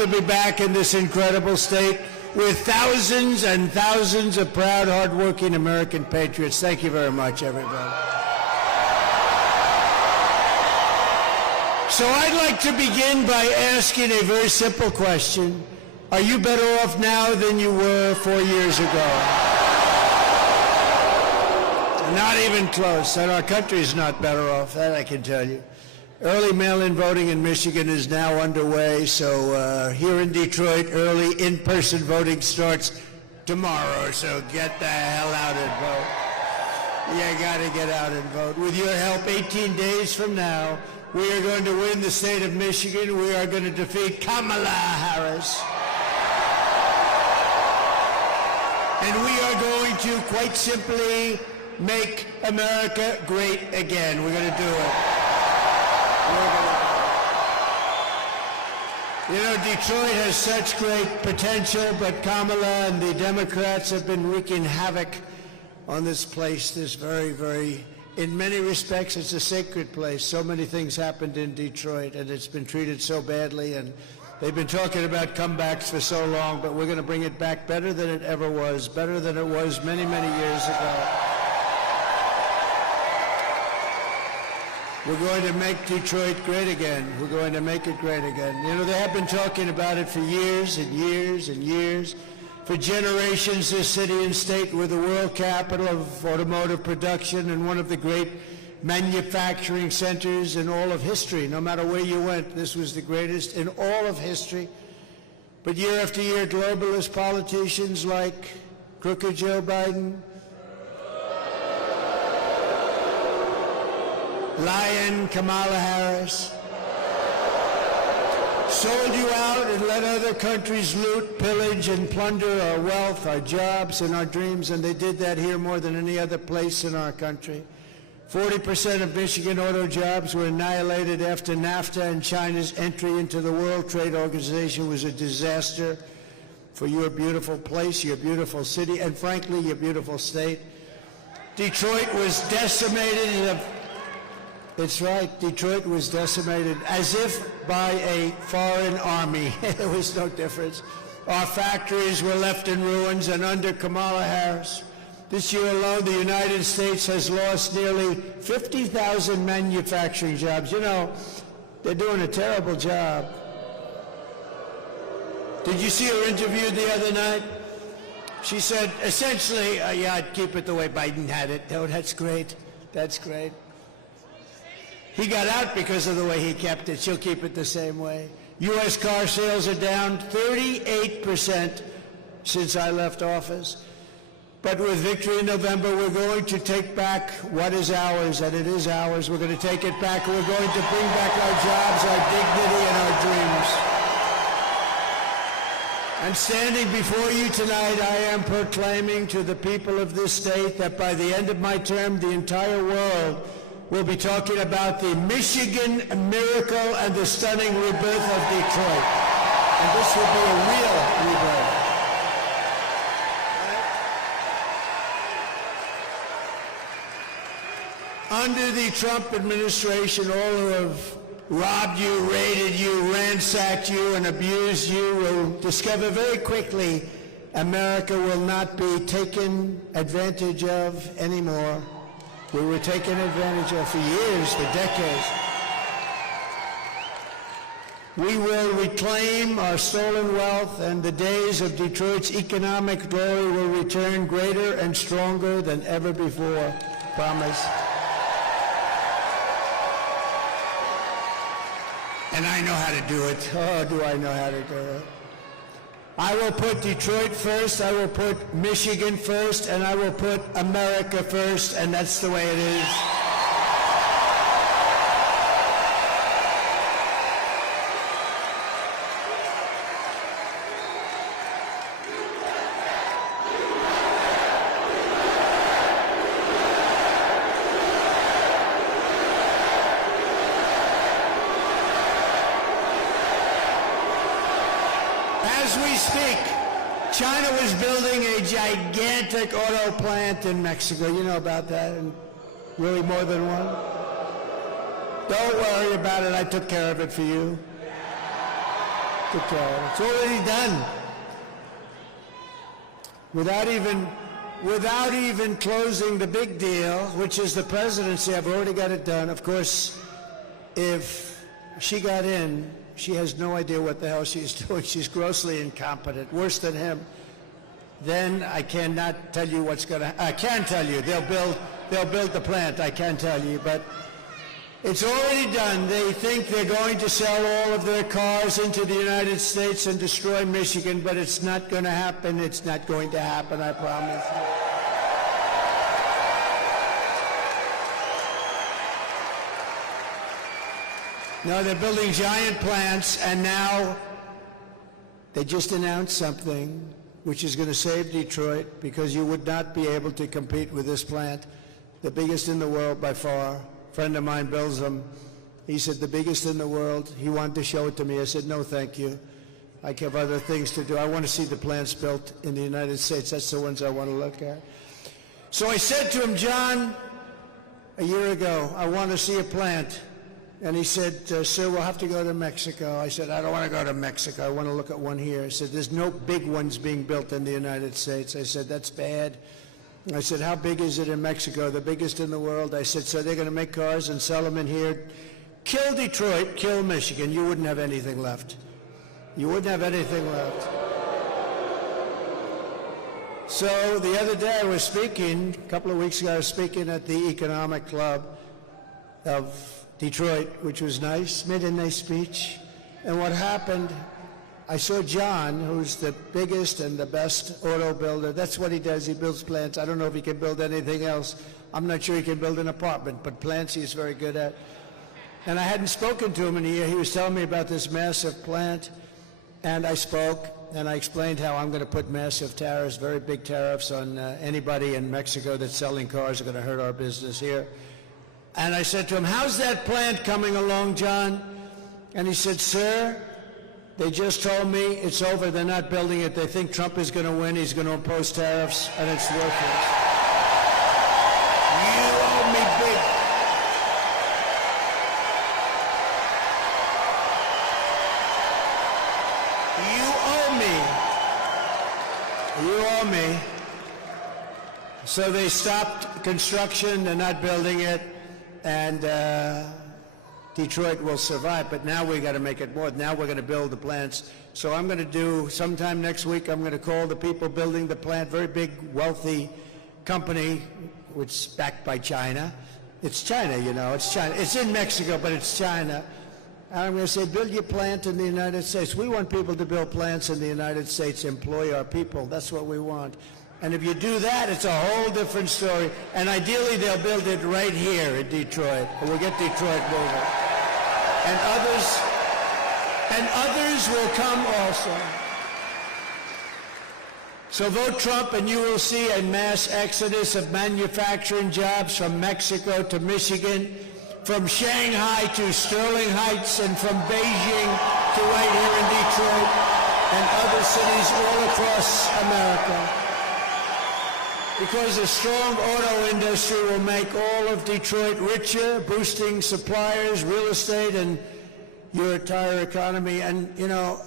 to be back in this incredible state with thousands and thousands of proud, hardworking American patriots. Thank you very much, everybody. So I'd like to begin by asking a very simple question. Are you better off now than you were 4 years ago? Not even close. And our country's not better off, that I can tell you. Early mail-in voting in Michigan is now underway, so here in Detroit, early in-person voting starts tomorrow, so get the hell out and vote. You gotta get out and vote. With your help, 18 days from now, we are going to win the state of Michigan. We are going to defeat Kamala Harris. And we are going to, quite simply, make America great again. We're going to do it. You know, Detroit has such great potential, but Kamala and the Democrats have been wreaking havoc on this place, this very, very, in many respects, it's a sacred place. So many things happened in Detroit, and it's been treated so badly, and they've been talking about comebacks for so long, but we're going to bring it back better than it ever was, better than it was many, many years ago. We're going to make Detroit great again. We're going to make it great again. You know, they have been talking about it for years and years and years. For generations, this city and state were the world capital of automotive production and one of the great manufacturing centers in all of history. No matter where you went, this was the greatest in all of history. But year after year, globalist politicians like crooked Joe Biden, lying Kamala Harris, sold you out and let other countries loot, pillage, and plunder our wealth, our jobs, and our dreams, and they did that here more than any other place in our country. 40% of Michigan auto jobs were annihilated after NAFTA, and China's entry into the World Trade Organization was a disaster for your beautiful place, your beautiful city, and frankly, your beautiful state. Detroit was decimated. It's right, Detroit was decimated as if by a foreign army. There was no difference. Our factories were left in ruins, and under Kamala Harris, this year alone, the United States has lost nearly 50,000 manufacturing jobs. You know, they're doing a terrible job. Did you see her interviewed the other night? She said, essentially, yeah, I'd keep it the way Biden had it. Oh, that's great. That's great. He got out because of the way he kept it. She'll keep it the same way. U.S. car sales are down 38% since I left office. But with victory in November, we're going to take back what is ours, and it is ours. We're going to take it back, and we're going to bring back our jobs, our dignity, and our dreams. And standing before you tonight, I am proclaiming to the people of this state that by the end of my term, the entire world will be talking about the Michigan miracle and the stunning rebirth of Detroit. And this will be a real rebirth. Under the Trump administration, all who have robbed you, raided you, ransacked you, and abused you will discover very quickly America will not be taken advantage of anymore. We were taken advantage of for years, for decades. We will reclaim our stolen wealth, and the days of Detroit's economic glory will return greater and stronger than ever before. Promise. And I know how to do it. Oh, do I know how to do it. I will put Detroit first, I will put Michigan first, and I will put America first, and that's the way it is. As we speak, China was building a gigantic auto plant in Mexico. You know about that, and really more than one. Don't worry about it, I took care of it for you. It's already done. Without even closing the big deal, which is the presidency. I've already got it done. Of course, if she got in, she has no idea what the hell she's doing. She's grossly incompetent, worse than him. Then I cannot tell you what's going to. I can tell you they'll build the plant. I can tell you, but it's already done. They think they're going to sell all of their cars into the United States and destroy Michigan, but it's not going to happen. It's not going to happen, I promise. No, they're building giant plants, and now they just announced something which is going to save Detroit, because you would not be able to compete with this plant, the biggest in the world by far. A friend of mine builds them. He said, the biggest in the world. He wanted to show it to me. I said, no, thank you. I have other things to do. I want to see the plants built in the United States. That's the ones I want to look at. So I said to him, John, a year ago, I want to see a plant. And he said, sir, we'll have to go to Mexico. I said, I don't want to go to Mexico. I want to look at one here. He said, there's no big ones being built in the United States. I said, that's bad. I said, how big is it in Mexico? The biggest in the world. I said, so they're going to make cars and sell them in here. Kill Detroit, kill Michigan. You wouldn't have anything left. You wouldn't have anything left. So the other day I was speaking, a couple of weeks ago, I was speaking at the Economic Club of Detroit, which was nice, made a nice speech. And what happened, I saw John, who's the biggest and the best auto builder. That's what he does. He builds plants. I don't know if he can build anything else. I'm not sure he can build an apartment, but plants he's very good at. And I hadn't spoken to him in a year. He was telling me about this massive plant, and I spoke, and I explained how I'm going to put massive tariffs, very big tariffs on anybody in Mexico that's selling cars are going to hurt our business here. And I said to him, how's that plant coming along, John? And he said, sir, they just told me it's over. They're not building it. They think Trump is going to win. He's going to impose tariffs, and it's worthless. You owe me big. You owe me. So they stopped construction. They're not building it. And Detroit will survive, but now we got to make it more. Now we're going to build the plants. So I'm going to do, sometime next week, I'm going to call the people building the plant, very big, wealthy company, which is backed by China. It's China, you know, it's China. It's in Mexico, but it's China. And I'm going to say, build your plant in the United States. We want people to build plants in the United States, employ our people. That's what we want. And if you do that, it's a whole different story. And ideally, they'll build it right here in Detroit. And we'll get Detroit moving. And others will come also. So vote Trump, and you will see a mass exodus of manufacturing jobs from Mexico to Michigan, from Shanghai to Sterling Heights, and from Beijing to right here in Detroit and other cities all across America. Because a strong auto industry will make all of Detroit richer, boosting suppliers, real estate, and your entire economy. And, you know,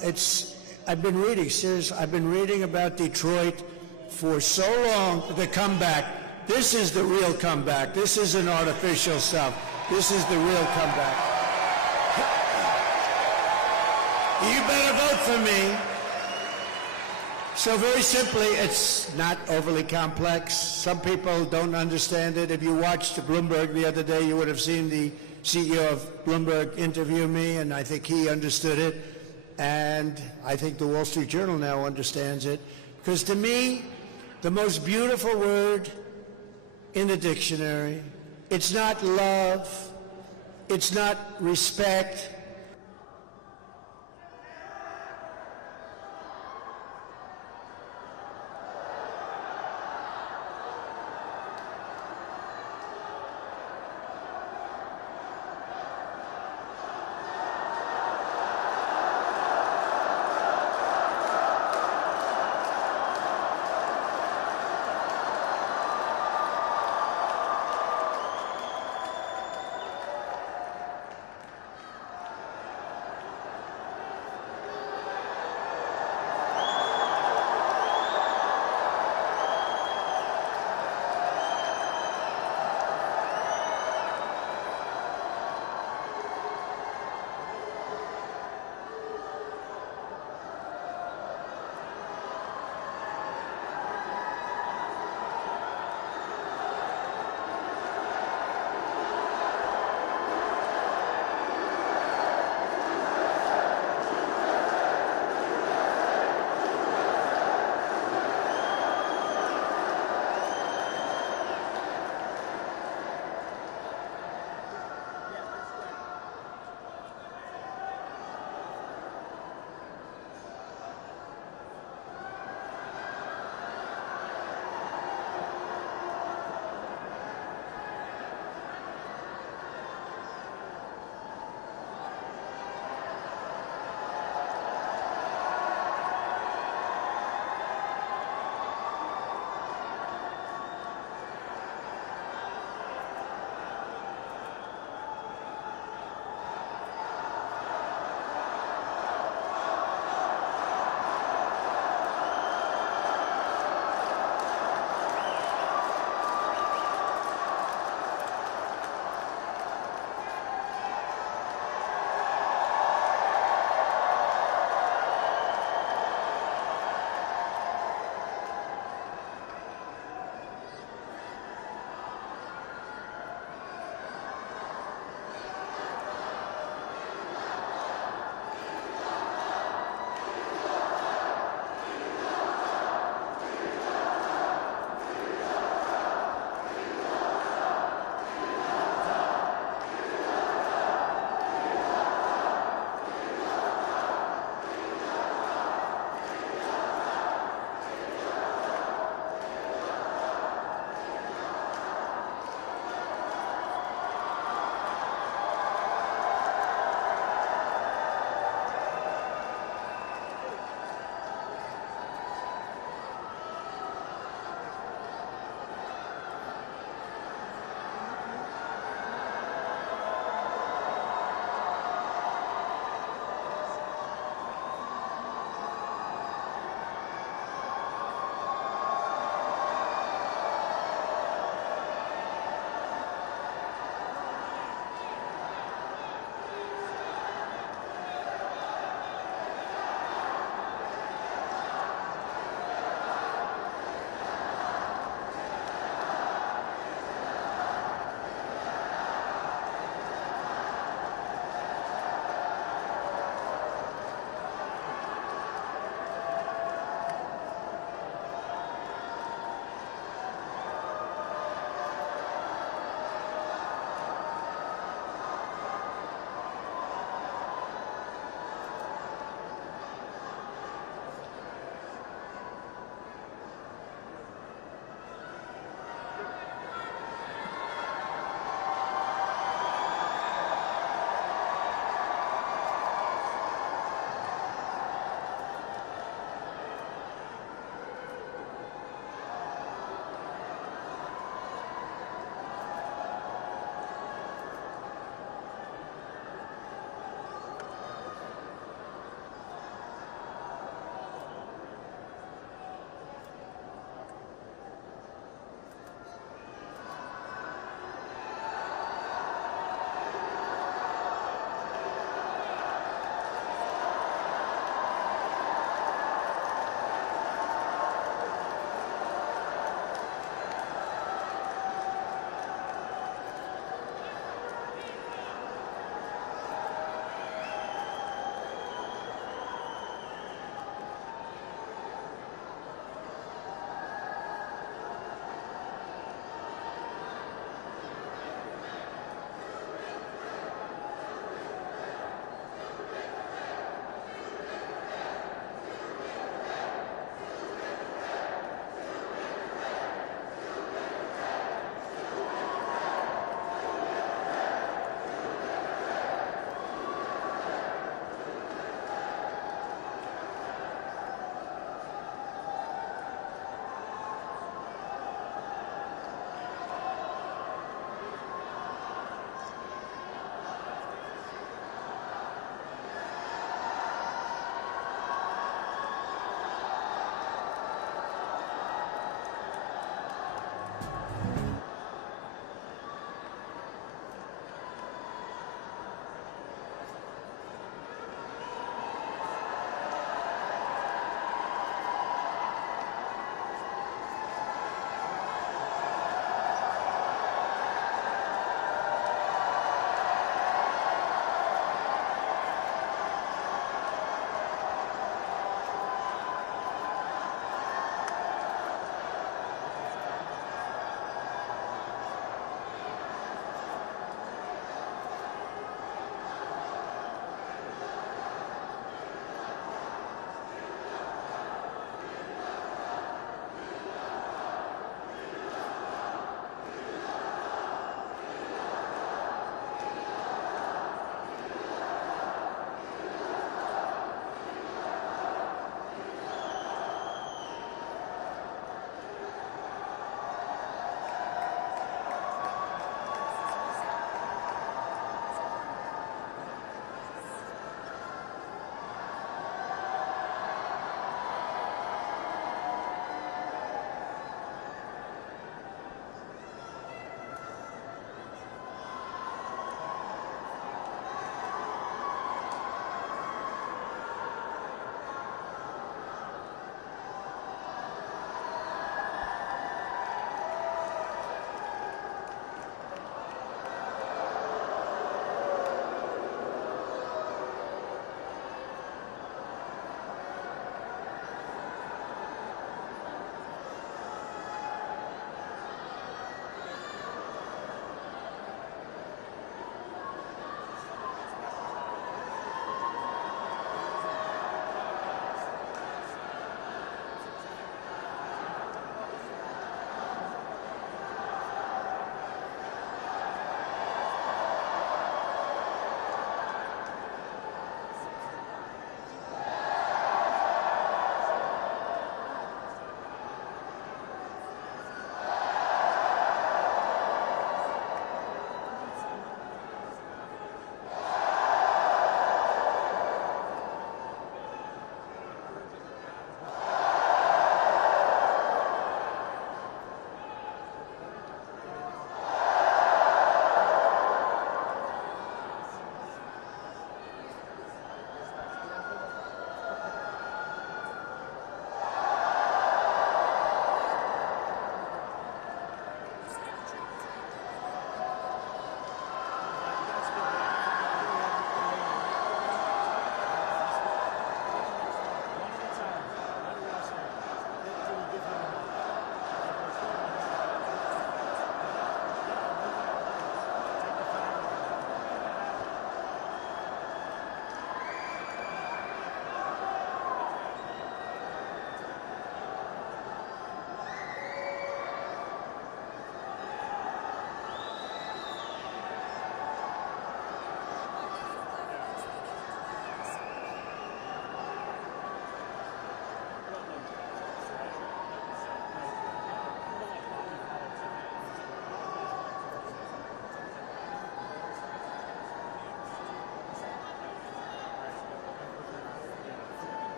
I've been reading about Detroit for so long, the comeback. This is the real comeback. This isn't artificial stuff. This is the real comeback. You better vote for me. So very simply, it's not overly complex. Some people don't understand it. If you watched Bloomberg the other day, you would have seen the CEO of Bloomberg interview me, and I think he understood it. And I think the Wall Street Journal now understands it. Because to me, the most beautiful word in the dictionary, it's not love, it's not respect,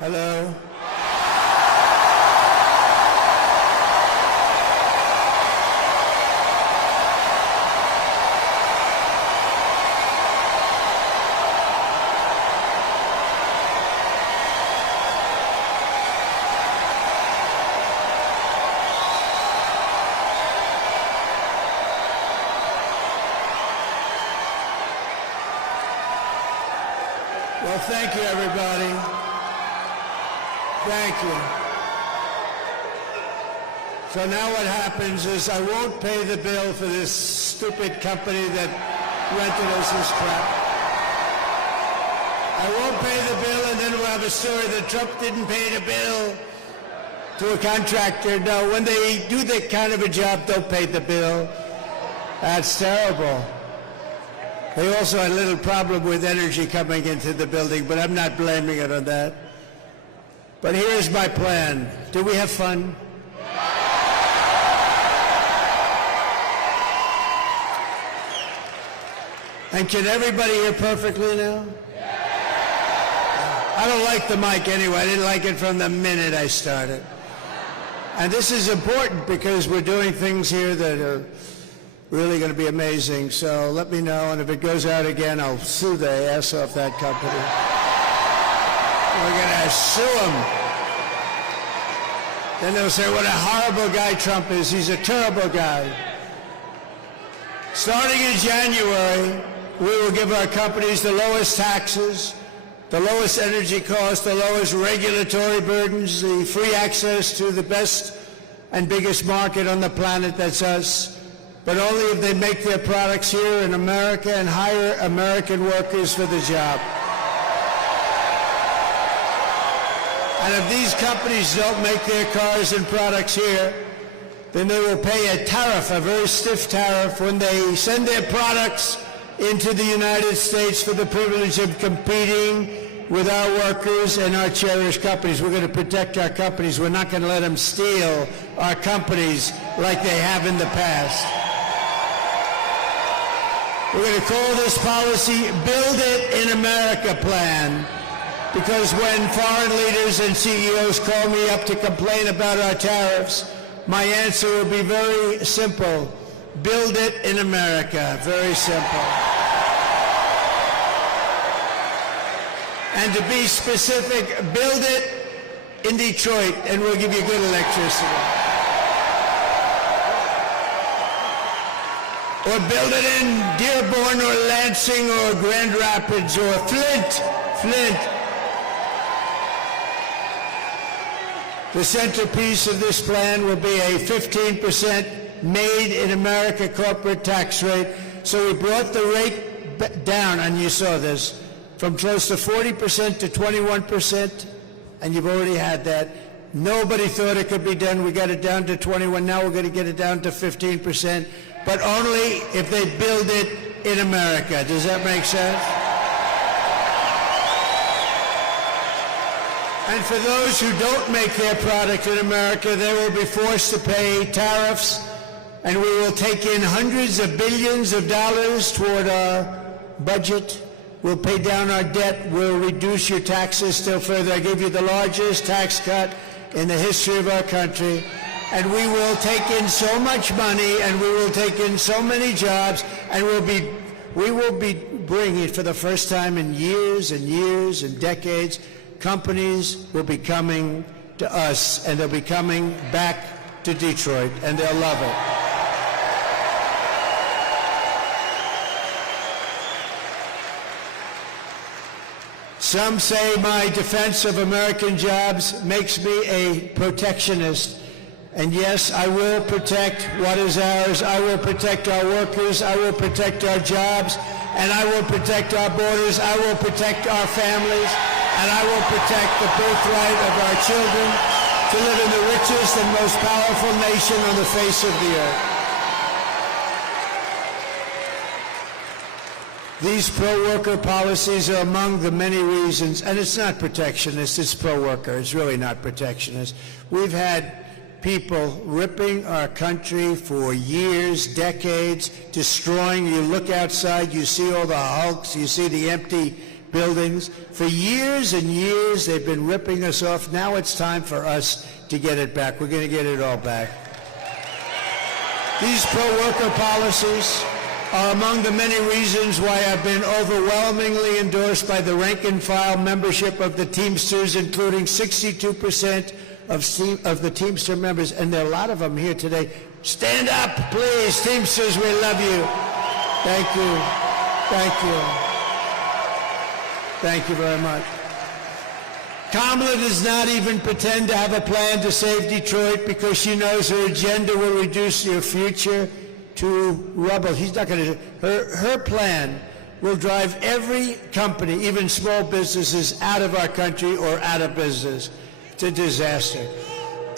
Hello. Well, thank you, everybody. Thank you. So now what happens is I won't pay the bill for this stupid company that rented us this crap. I won't pay the bill, and then we'll have a story that Trump didn't pay the bill to a contractor. No, when they do that kind of a job, don't pay the bill. That's terrible. They also had a little problem with energy coming into the building, but I'm not blaming it on that. But here's my plan. Do we have fun? And can everybody hear perfectly now? I don't like the mic anyway. I didn't like it from the minute I started. And this is important because we're doing things here that are really going to be amazing. So let me know, and if it goes out again, I'll sue the ass off that company. We're going to sue them. Then they'll say what a horrible guy Trump is. He's a terrible guy. Starting in January, we will give our companies the lowest taxes, the lowest energy costs, the lowest regulatory burdens, the free access to the best and biggest market on the planet, that's us, but only if they make their products here in America and hire American workers for the job. And if these companies don't make their cars and products here, then they will pay a tariff, a very stiff tariff, when they send their products into the United States for the privilege of competing with our workers and our cherished companies. We're going to protect our companies. We're not going to let them steal our companies like they have in the past. We're going to call this policy Build It in America Plan, because when foreign leaders and CEOs call me up to complain about our tariffs, my answer will be very simple. Build it in America. Very simple. And to be specific, build it in Detroit, and we'll give you good electricity. Or build it in Dearborn or Lansing or Grand Rapids or Flint. The centerpiece of this plan will be a 15% made in America corporate tax rate. So we brought the rate down, and you saw this, from close to 40% to 21%, and you've already had that. Nobody thought it could be done. We got it down to 21. Now we're going to get it down to 15%, but only if they build it in America. Does that make sense? And for those who don't make their product in America, they will be forced to pay tariffs, and we will take in hundreds of billions of dollars toward our budget. We'll pay down our debt. We'll reduce your taxes still further. I gave you the largest tax cut in the history of our country. And we will take in so much money, and we will take in so many jobs, and we will be bringing, for the first time in years and years and decades, companies will be coming to us, and they'll be coming back to Detroit, and they'll love it. Some say my defense of American jobs makes me a protectionist. And yes, I will protect what is ours. I will protect our workers. I will protect our jobs. And I will protect our borders. I will protect our families. And I will protect the birthright of our children to live in the richest and most powerful nation on the face of the earth. These pro-worker policies are among the many reasons, and it's not protectionist, it's pro-worker. It's really not protectionist. We've had people ripping our country for years, decades, destroying. You look outside, you see all the hulks, you see the empty buildings. For years and years, they've been ripping us off. Now it's time for us to get it back. We're going to get it all back. These pro-worker policies are among the many reasons why I've been overwhelmingly endorsed by the rank-and-file membership of the Teamsters, including 62% of the Teamster members, and there are a lot of them here today. Stand up, please. Teamsters, we love you. Thank you. Thank you. Thank you very much. Kamala does not even pretend to have a plan to save Detroit because she knows her agenda will reduce your future to rubble. She's not going to. Her plan will drive every company, even small businesses, out of our country or out of business. It's a disaster.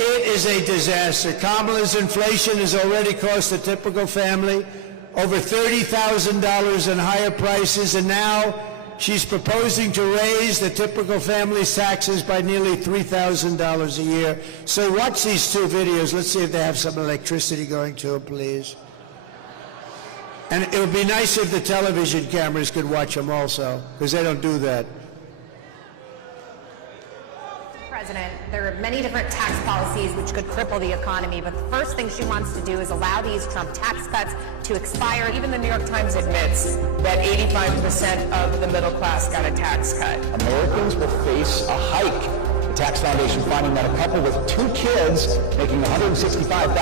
It is a disaster. Kamala's inflation has already cost the typical family over $30,000 in higher prices, and now she's proposing to raise the typical family's taxes by nearly $3,000 a year. So watch these two videos. Let's see if they have some electricity going to them, please. And it would be nice if the television cameras could watch them also, because they don't do that. President, there are many different tax policies which could cripple the economy, but the first thing she wants to do is allow these Trump tax cuts to expire. Even the New York Times admits that 85% of the middle class got a tax cut. Americans will face a hike. The Tax Foundation finding that a couple with 2 kids making $165,000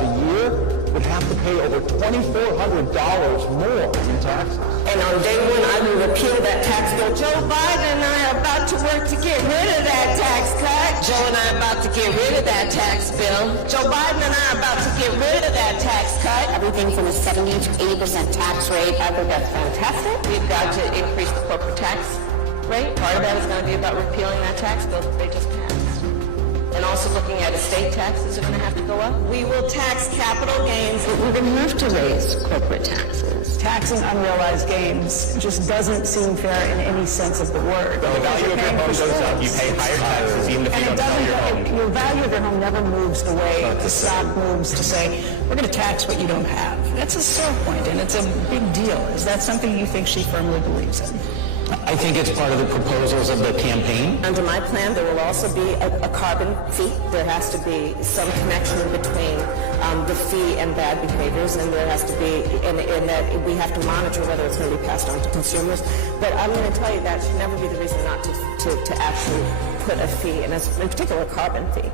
a year would have to pay over $2,400 more in taxes. And on day one, I will repeal that tax bill. Joe Biden and I are about to work to get rid of that tax cut. Joe and I are about to get rid of that tax bill. Joe Biden and I are about to get rid of that tax cut. Everything from a 70 to 80% tax rate. I think that's fantastic. We've got to increase the corporate tax rate. Part of that is going to be about repealing that tax bill that they just passed. And also looking at estate taxes are going to have to go up. We will tax capital gains. We're going to have to raise corporate taxes. Taxing unrealized gains just doesn't seem fair in any sense of the word. The value of your home goes up. You pay higher taxes even if you don't sell your home. Your value of your home never moves the way the stock moves to say, we're going to tax what you don't have. That's a sore point, and it's a big deal. Is that something you think she firmly believes in? I think it's part of the proposals of the campaign. Under my plan, there will also be a carbon fee. There has to be some connection between the fee and bad behaviors, and there has to be, in that we have to monitor whether it's going to be passed on to consumers. But I'm going to tell you that should never be the reason not to actually put a fee, and in particular a carbon fee.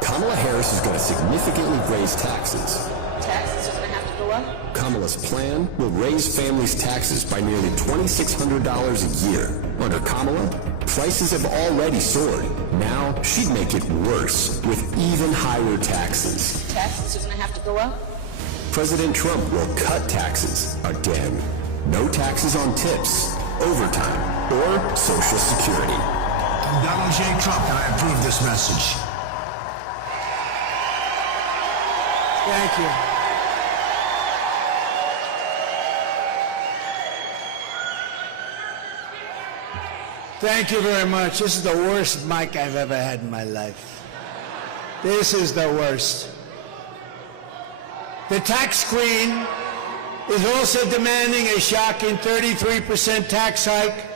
Kamala Harris is going to significantly raise taxes. Taxes are going to have to go up. Kamala's plan will raise families' taxes by nearly $2,600 a year. Under Kamala, prices have already soared. Now she'd make it worse with even higher taxes. Taxes are going to have to go up. President Trump will cut taxes again. No taxes on tips, overtime, or Social Security. I'm Donald J. Trump, and I approve this message. Thank you. Thank you very much. This is the worst mic I've ever had in my life. This is the worst. The tax queen is also demanding a shocking 33% tax hike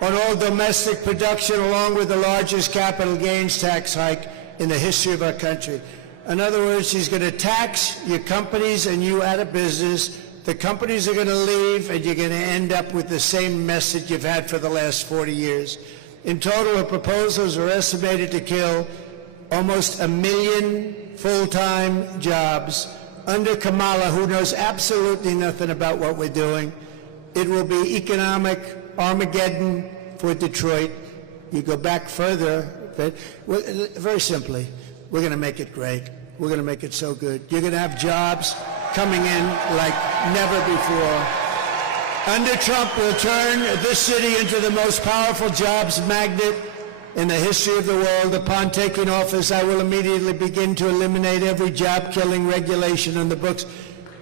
on all domestic production, along with the largest capital gains tax hike in the history of our country. In other words, she's going to tax your companies and you out of business. The companies are going to leave, and you're going to end up with the same message you've had for the last 40 years. In total, her proposals are estimated to kill almost 1 million full-time jobs. Under Kamala, who knows absolutely nothing about what we're doing, it will be economic Armageddon for Detroit. You go back further, very simply, we're going to make it great. We're going to make it so good. You're going to have jobs coming in like never before. Under Trump, we'll turn this city into the most powerful jobs magnet in the history of the world. Upon taking office, I will immediately begin to eliminate every job-killing regulation on the books.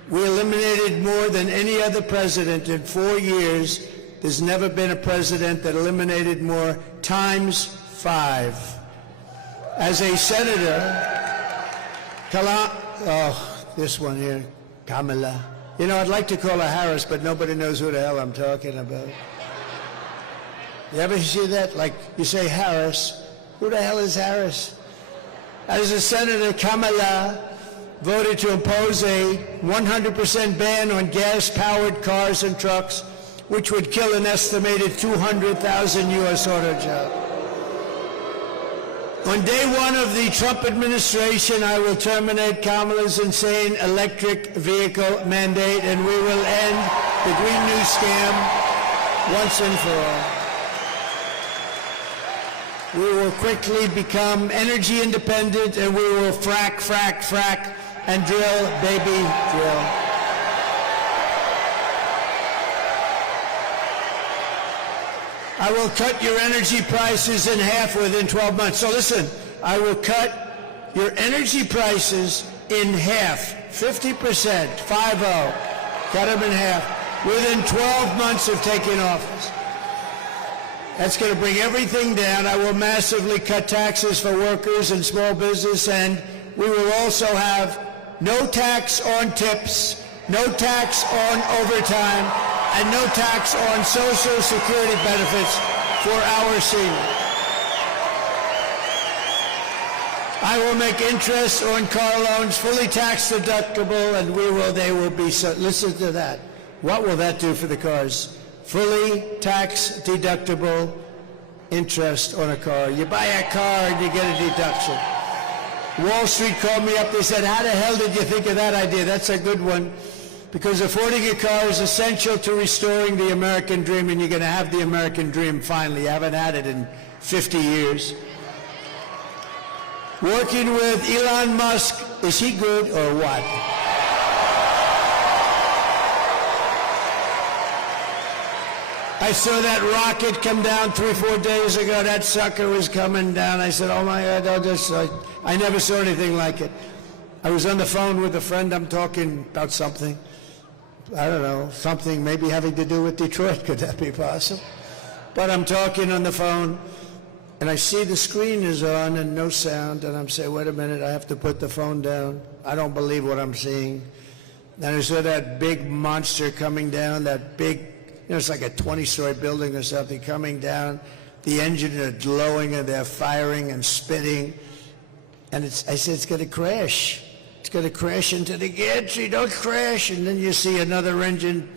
We eliminated more than any other president in 4 years. There's never been a president that eliminated more, times 5. As a senator, this one here, Kamala. You know, I'd like to call her Harris, but nobody knows who the hell I'm talking about. You ever see that? Like, you say Harris. Who the hell is Harris? As a senator, Kamala voted to impose a 100% ban on gas-powered cars and trucks, which would kill an estimated 200,000 U.S. auto jobs. On day one of the Trump administration, I will terminate Kamala's insane electric vehicle mandate, and we will end the Green New Scam once and for all. We will quickly become energy independent, and we will frack, frack, frack, and drill, baby, drill. I will cut your energy prices in half within 12 months. So listen, I will cut your energy prices in half, 50%, 5-0, cut them in half, within 12 months of taking office. That's going to bring everything down. I will massively cut taxes for workers and small business, and we will also have no tax on tips, no tax on overtime, and no tax on Social Security benefits for our seniors. I will make interest on car loans fully tax deductible, and they will be, so listen to that. What will that do for the cars? Fully tax deductible interest on a car. You buy a car and you get a deduction. Wall Street called me up, they said, how the hell did you think of that idea? That's a good one. Because affording a car is essential to restoring the American dream, and you're going to have the American dream finally. You haven't had it in 50 years. Working with Elon Musk, is he good or what? I saw that rocket come down 3-4 days ago. That sucker was coming down. I said, oh my God, I never saw anything like it. I was on the phone with a friend. I'm talking about something. I don't know, something maybe having to do with Detroit. Could that be possible? But I'm talking on the phone, and I see the screen is on and no sound, and I'm saying, wait a minute, I have to put the phone down. I don't believe what I'm seeing. And I saw that big monster coming down, that big, it's like a 20-story building or something coming down. The engine are glowing, and they're firing and spitting. And I said, it's going to crash. It's going to crash into the gantry. Don't crash. And then you see another engine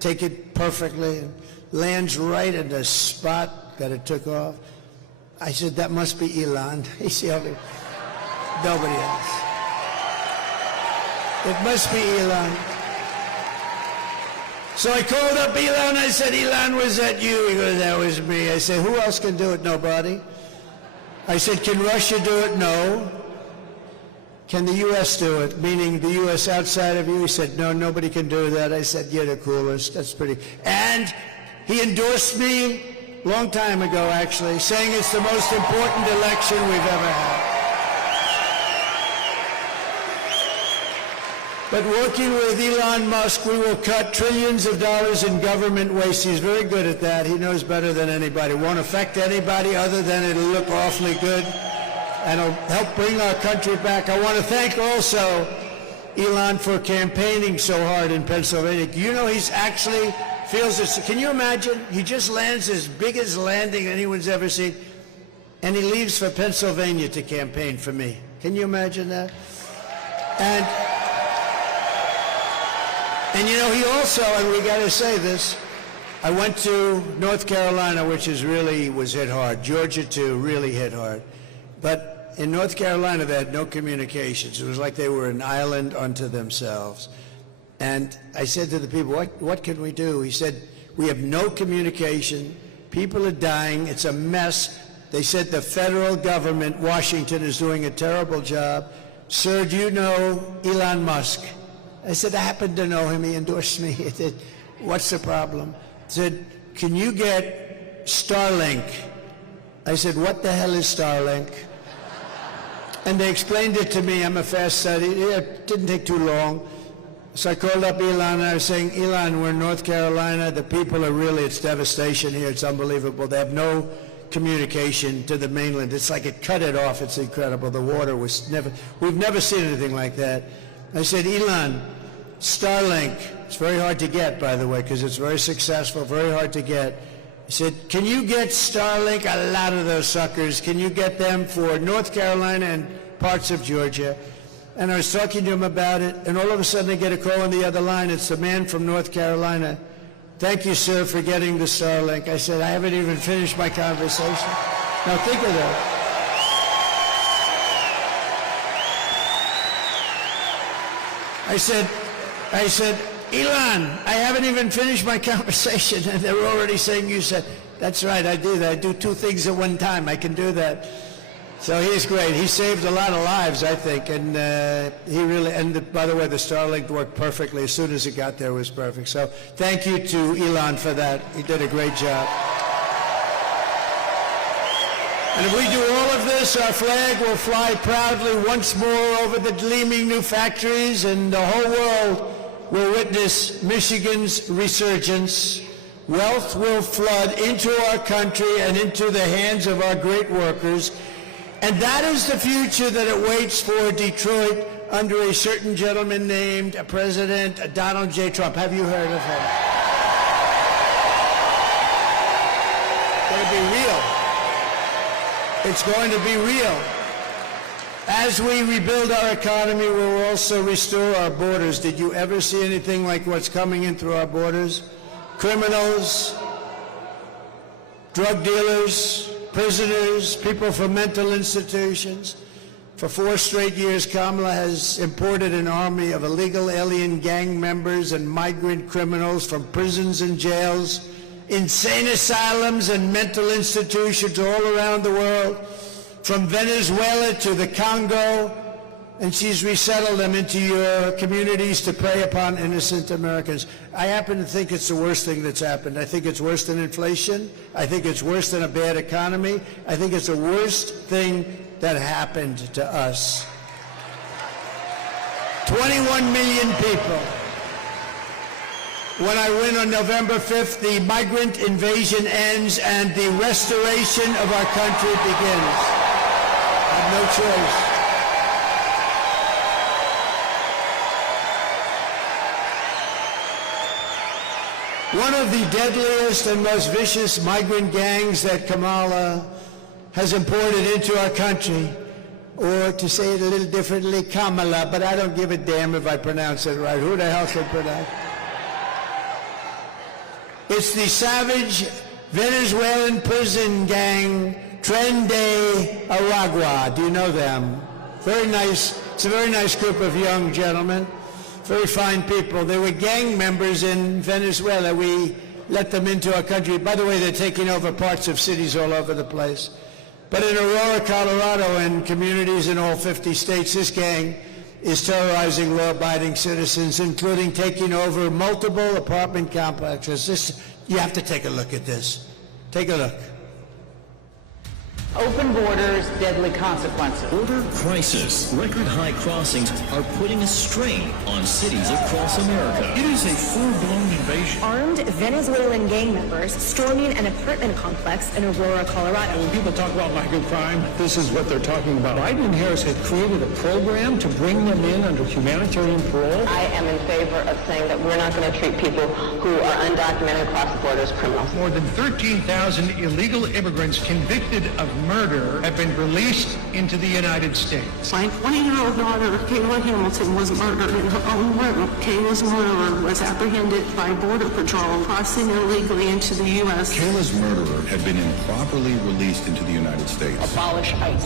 take it perfectly and lands right in the spot that it took off. I said, that must be Elon. He said, nobody else. It must be Elon. So I called up Elon. I said, Elon, was that you? He goes, that was me. I said, who else can do it? Nobody. I said, can Russia do it? No. Can the U.S. do it? Meaning the U.S. outside of you? He said, no, nobody can do that. I said, you're the coolest. That's pretty. And he endorsed me a long time ago, actually, saying it's the most important election we've ever had. But working with Elon Musk, we will cut trillions of dollars in government waste. He's very good at that. He knows better than anybody. Won't affect anybody other than it'll look awfully good, and it'll help bring our country back. I want to thank also Elon for campaigning so hard in Pennsylvania. You know, he's actually feels this. Can you imagine? He just lands his biggest landing anyone's ever seen, and he leaves for Pennsylvania to campaign for me. Can you imagine that? And you know, he also, and we got to say this, I went to North Carolina, which was hit hard. Georgia, too, really hit hard. But in North Carolina, they had no communications. It was like they were an island unto themselves. And I said to the people, what can we do? He said, we have no communication. People are dying. It's a mess. They said the federal government, Washington, is doing a terrible job. Sir, do you know Elon Musk? I said, I happen to know him. He endorsed me. He said, what's the problem? He said, can you get Starlink? I said, what the hell is Starlink? And they explained it to me. I'm a fast study. It didn't take too long. So I called up Elon, and I was saying, Elon, we're in North Carolina. The people are really, it's devastation here. It's unbelievable. They have no communication to the mainland. It's like it cut it off. It's incredible. The water was we've never seen anything like that. I said, Elon, Starlink, it's very hard to get, by the way, because it's very successful, very hard to get. He said, can you get Starlink, a lot of those suckers, can you get them for North Carolina and parts of Georgia? And I was talking to him about it, and all of a sudden I get a call on the other line. It's the man from North Carolina. Thank you, sir, for getting the Starlink. I said, I haven't even finished my conversation. Now think of that. I said, Elon, I haven't even finished my conversation, and they're already saying you said, that's right, I do that. I do two things at one time. I can do that. So he's great. He saved a lot of lives, I think, and he really, and by the way, the Starlink worked perfectly. As soon as it got there, it was perfect. So thank you to Elon for that. He did a great job. And if we do all of this, our flag will fly proudly once more over the gleaming new factories, and the whole world will witness Michigan's resurgence. Wealth will flood into our country and into the hands of our great workers. And that is the future that awaits for Detroit under a certain gentleman named President Donald J. Trump. Have you heard of him? It's going to be real. It's going to be real. As we rebuild our economy, we'll also restore our borders. Did you ever see anything like what's coming in through our borders? Criminals, drug dealers, prisoners, people from mental institutions. For 4 straight years, Kamala has imported an army of illegal alien gang members and migrant criminals from prisons and jails, insane asylums and mental institutions all around the world, from Venezuela to the Congo, and she's resettled them into your communities to prey upon innocent Americans. I happen to think it's the worst thing that's happened. I think it's worse than inflation. I think it's worse than a bad economy. I think it's the worst thing that happened to us. 21 million people. When I win on November 5th, the migrant invasion ends and the restoration of our country begins. I have no choice. One of the deadliest and most vicious migrant gangs that Kamala has imported into our country, or to say it a little differently, Kamala, but I don't give a damn if I pronounce it right. Who the hell can pronounce it? It's the savage Venezuelan prison gang, Tren de Aragua. Do you know them? Very nice. It's a very nice group of young gentlemen. Very fine people. They were gang members in Venezuela. We let them into our country. By the way, they're taking over parts of cities all over the place. But in Aurora, Colorado, and communities in all 50 states, this gang is terrorizing law-abiding citizens, including taking over multiple apartment complexes. You have to take a look at this. Take a look. Open borders, deadly consequences. Border crisis. Record high crossings are putting a strain on cities across America. It is a full-blown invasion. Armed Venezuelan gang members storming an apartment complex in Aurora, Colorado. When people talk about lack of crime, this is what they're talking about. Biden and Harris had created a program to bring them in under humanitarian parole. I am in favor of saying that we're not going to treat people who are undocumented across the border as criminals. More than 13,000 illegal immigrants convicted of murder have been released into the United States. My 20-year-old daughter, Kayla Hamilton, was murdered in her own room. Kayla's murderer was apprehended by Border Patrol crossing illegally into the U.S. Kayla's murderer had been improperly released into the United States. Abolish ICE.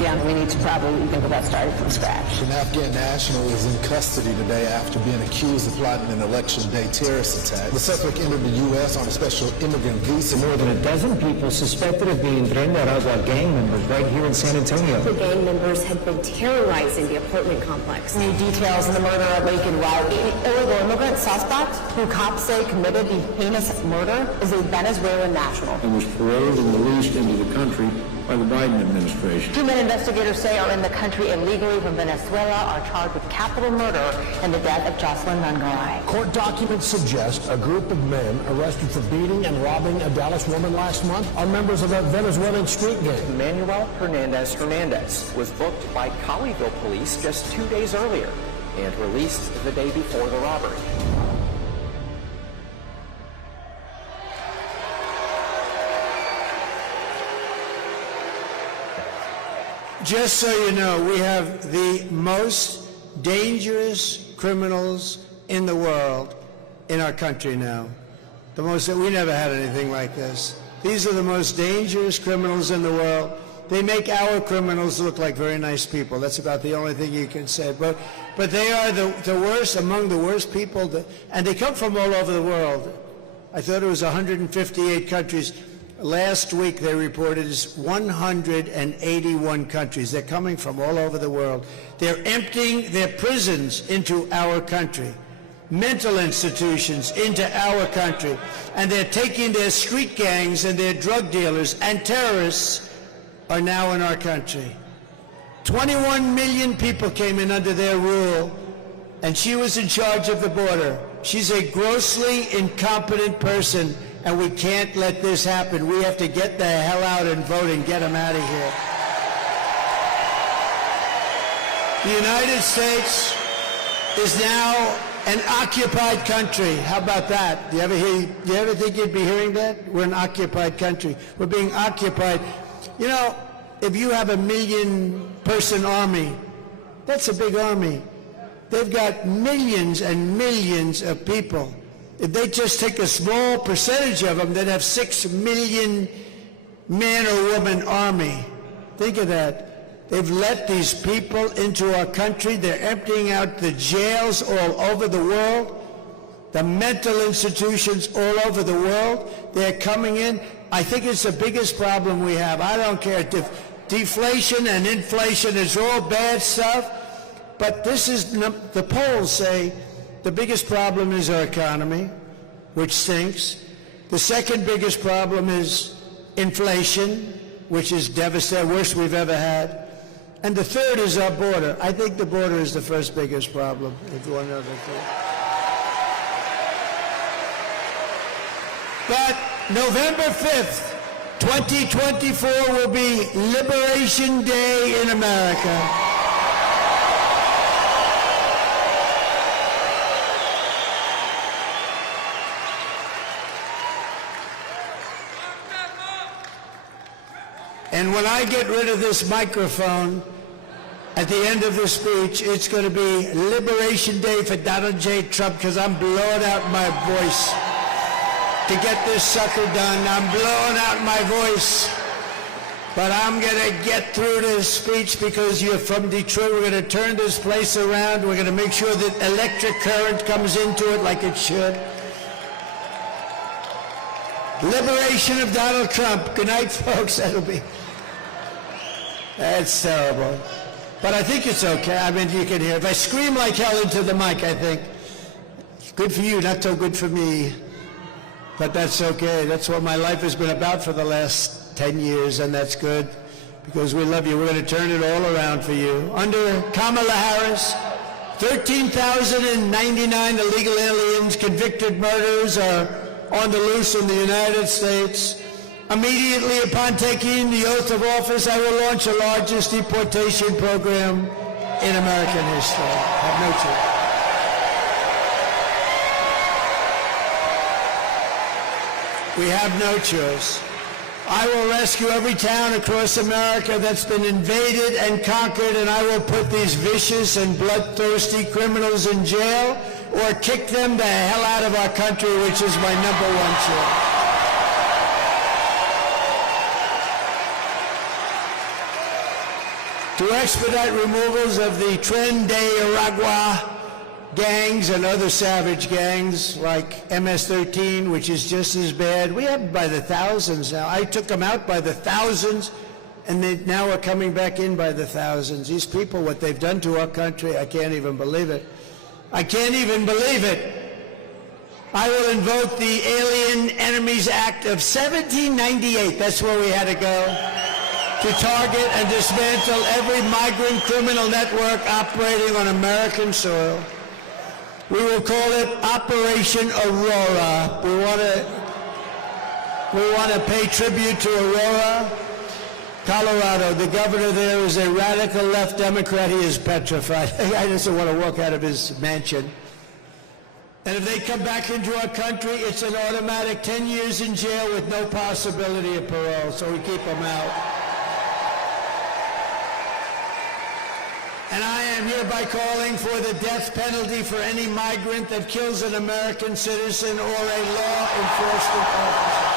Yeah, we need to probably think about starting from scratch. An Afghan national is in custody today after being accused of plotting an election day terrorist attack. The suspect entered the U.S. on a special immigrant visa. More than a dozen people suspected of being Tren de Aragua gang members right here in San Antonio. The gang members had been terrorizing the apartment complex. New details in the murder of Laken Riley. Illegal immigrant suspect who cops say committed the heinous murder is a Venezuelan national. And was paroled and released into the country by the Biden administration. 2 men investigators say are in the country illegally from Venezuela are charged with capital murder and the death of Jocelyn Nangaray. Court documents suggest a group of men arrested for beating and robbing a Dallas woman last month are members of a Venezuelan street gang. Manuel Hernandez was booked by Colleyville police just 2 days earlier and released the day before the robbery. Just so you know, we have the most dangerous criminals in the world in our country now. The most, we never had anything like this. These are the most dangerous criminals in the world. They make our criminals look like very nice people. That's about the only thing you can say. But they are the worst, among the worst people, and they come from all over the world. I thought it was 158 countries. Last week they reported is 181 countries. They're coming from all over the world. They're emptying their prisons into our country, mental institutions into our country, and they're taking their street gangs and their drug dealers and terrorists are now in our country. 21 million people came in under their rule, and she was in charge of the border. She's a grossly incompetent person, and we can't let this happen. We have to get the hell out and vote and get them out of here. The United States is now an occupied country. How about that? Do you ever think you'd be hearing that? We're an occupied country. We're being occupied. You know, if you have a 1 million-person army, that's a big army. They've got millions and millions of people. If they just take a small percentage of them, they'd have 6 million man or woman army. Think of that. They've let these people into our country. They're emptying out the jails all over the world, the mental institutions all over the world. They're coming in. I think it's the biggest problem we have. I don't care. Deflation and inflation is all bad stuff, but this is, the polls say, the biggest problem is our economy, which stinks. The second biggest problem is inflation, which is devastating, worst we've ever had. And the third is our border. I think the border is the first biggest problem, if you want to know the truth. But November 5th, 2024 will be Liberation Day in America. And when I get rid of this microphone at the end of the speech, it's going to be Liberation Day for Donald J. Trump, because I'm blowing out my voice to get this sucker done. I'm blowing out my voice. But I'm going to get through this speech because you're from Detroit. We're going to turn this place around. We're going to make sure that electric current comes into it like it should. Liberation of Donald Trump. Good night, folks. That's terrible. But I think it's okay. I mean, you can hear. If I scream like hell into the mic, I think, good for you, not so good for me. But that's okay. That's what my life has been about for the last 10 years, and that's good. because we love you. We're going to turn it all around for you. Under Kamala Harris, 13,099 illegal aliens, convicted murderers are on the loose in the United States. Immediately upon taking the oath of office, I will launch the largest deportation program in American history. Have no choice. We have no choice. I will rescue every town across America that's been invaded and conquered, and I will put these vicious and bloodthirsty criminals in jail or kick them the hell out of our country, which is my number one choice. To expedite removals of the Tren de Aragua gangs and other savage gangs like MS-13, which is just as bad. We have them by the thousands now. I took them out by the thousands, and they now are coming back in by the thousands. These people, what they've done to our country, I can't even believe it. I can't even believe it. I will invoke the Alien Enemies Act of 1798. That's where we had to go, to target and dismantle every migrant criminal network operating on American soil. We will call it Operation Aurora. We want to pay tribute to Aurora, Colorado. The governor there is a radical left Democrat. He is petrified. He doesn't want to walk out of his mansion. And if they come back into our country, it's an automatic 10 years in jail with no possibility of parole, so we keep them out. And I am hereby calling for the death penalty for any migrant that kills an American citizen or a law enforcement officer.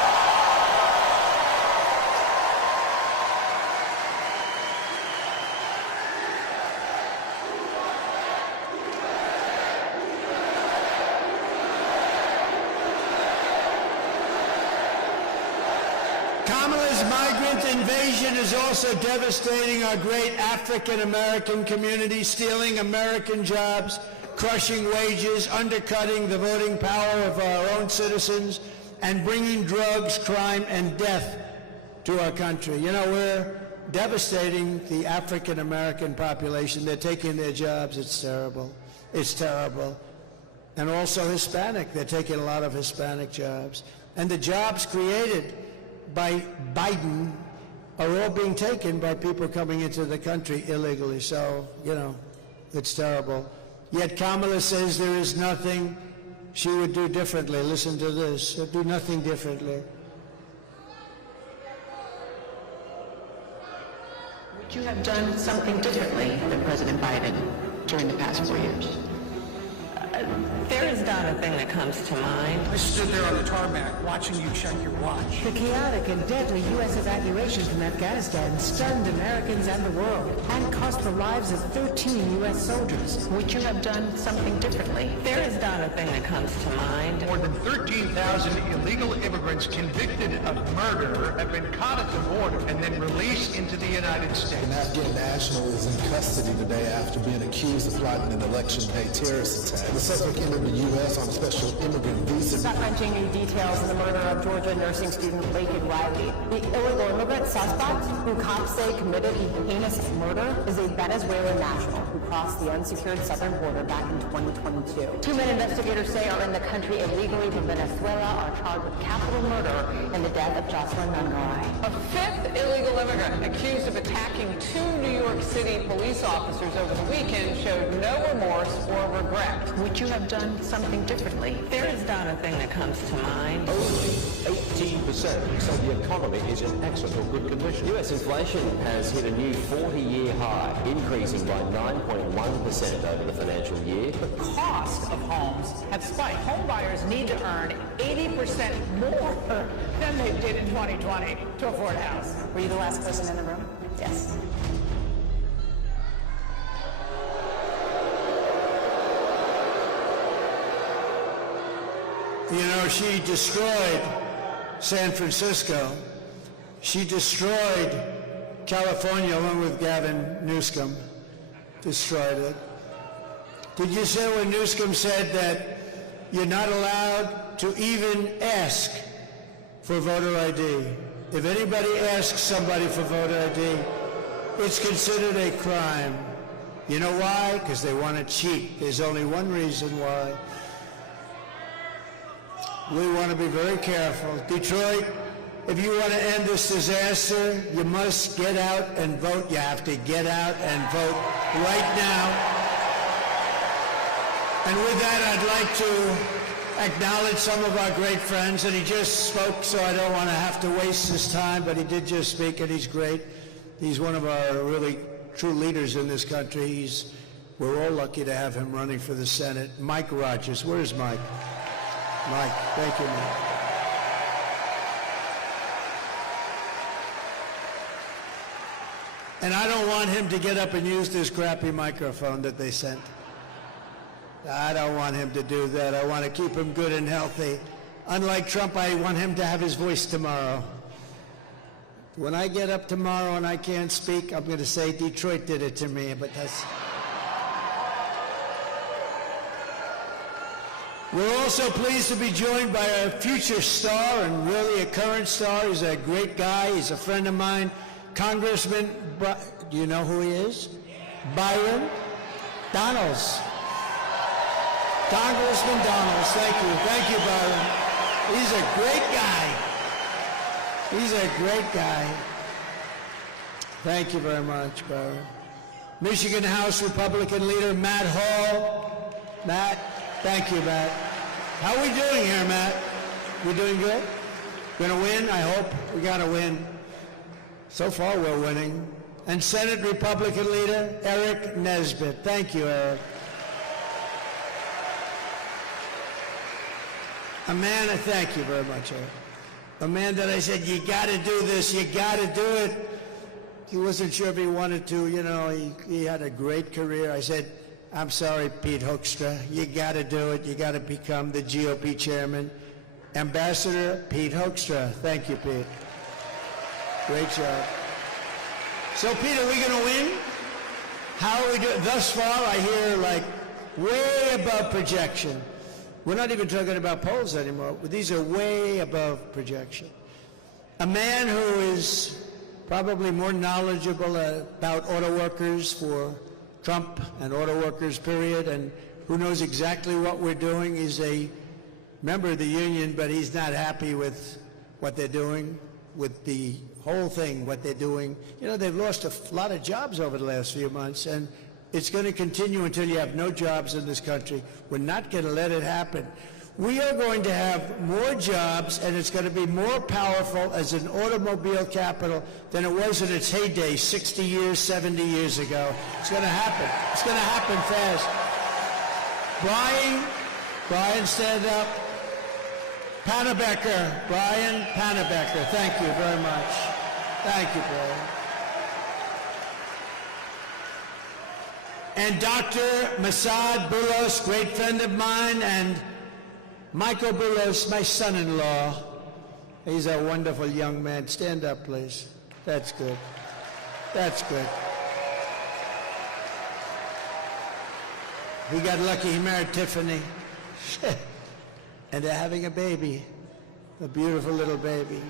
Kamala's migrant invasion is also devastating our great African-American community, stealing American jobs, crushing wages, undercutting the voting power of our own citizens, and bringing drugs, crime, and death to our country. You know, we're devastating the African-American population. They're taking their jobs. It's terrible. It's terrible. And also Hispanic. They're taking a lot of Hispanic jobs. And the jobs created by Biden are all being taken by people coming into the country illegally. So, you know, it's terrible. Yet Kamala says there is nothing she would do differently. Listen to this. She'll do nothing differently. Would you have done something differently than President Biden during the past 4 years? There is not a thing that comes to mind. I stood there on the tarmac watching you check your watch. The chaotic and deadly U.S. evacuation from Afghanistan stunned Americans and the world and cost the lives of 13 U.S. soldiers. Would you have done something differently? There is not a thing that comes to mind. More than 13,000 illegal immigrants convicted of murder have been caught at the border and then released into the United States. An Afghan national is in custody today after being accused of plotting an election day terrorist attack. The suspect entered the U.S. on a special immigrant visa. Gut-wrenching new details in the murder of Georgia nursing student Laken Riley. The illegal immigrant suspect, who cops say committed the heinous murder, is a Venezuelan national who crossed the unsecured southern border back in 2022. Two men investigators say are in the country illegally from Venezuela are charged with capital murder in the death of Jocelyn Nungaray. A fifth illegal immigrant accused of attacking 2 New York City police officers over the weekend showed no remorse or regret. Would you have done something differently? There is not a thing that comes to mind. Only 18% say the economy is in excellent or good condition. US inflation has hit a new 40-year high, increasing by 9.1% over the financial year. The cost of homes have spiked. Home buyers need to earn 80% more than they did in 2020 to afford a house. Were you the last person in the room? Yes. You know, she destroyed San Francisco. She destroyed California along with Gavin Newsom. Destroyed it. Did you say when Newsom said that you're not allowed to even ask for voter ID? If anybody asks somebody for voter ID, it's considered a crime. You know why? Because they want to cheat. There's only one reason why. We want to be very careful. Detroit, if you want to end this disaster, you must get out and vote. You have to get out and vote right now. And with that, I'd like to acknowledge some of our great friends. And he just spoke, so I don't want to have to waste his time, but he did just speak, and he's great. He's one of our really true leaders in this country. We're all lucky to have him running for the Senate. Mike Rogers. Where's Mike? Mike, thank you, Mike. And I don't want him to get up and use this crappy microphone that they sent. I don't want him to do that. I want to keep him good and healthy. Unlike Trump, I want him to have his voice tomorrow. When I get up tomorrow and I can't speak, I'm going to say Detroit did it to me, but that's... We're also pleased to be joined by a future star and really a current star. He's a great guy. He's a friend of mine. Congressman, do you know who he is? Byron Donalds. Congressman Donalds, thank you. Thank you, Byron. He's a great guy. He's a great guy. Thank you very much, Byron. Michigan House Republican leader Matt Hall. Matt, thank you, Matt. How are we doing here, Matt? We doing good? Gonna win, I hope. We gotta win. So far, we're winning. And Senate Republican leader Eric Nesbitt. Thank you, Eric. A man, thank you very much, Eric. A man that I said, you got to do this, you got to do it. He wasn't sure if he wanted to, you know, he had a great career. I said, I'm sorry, Pete Hoekstra, you got to do it. You got to become the GOP chairman. Ambassador Pete Hoekstra. Thank you, Pete. Great job. So, Pete, are we going to win? How are we doing? Thus far, I hear, like, way above projection. We're not even talking about polls anymore. These are way above projection. A man who is probably more knowledgeable about auto workers for Trump and auto workers, period, and who knows exactly what we're doing. He's a member of the union, but he's not happy with what they're doing, with the whole thing, what they're doing. You know, they've lost a lot of jobs over the last few months, and it's going to continue until you have no jobs in this country. We're not going to let it happen. We are going to have more jobs, and it's going to be more powerful as an automobile capital than it was in its heyday 60 years, 70 years ago. It's going to happen. It's going to happen fast. Brian, stand up. Pannebecker, Brian Pannebecker. Thank you very much. Thank you, Brian. And Dr. Masad Boulos, great friend of mine, and Michael Boulos, my son-in-law. He's a wonderful young man. Stand up, please. That's good. That's good. He got lucky. He married Tiffany. And they're having a baby, a beautiful little baby.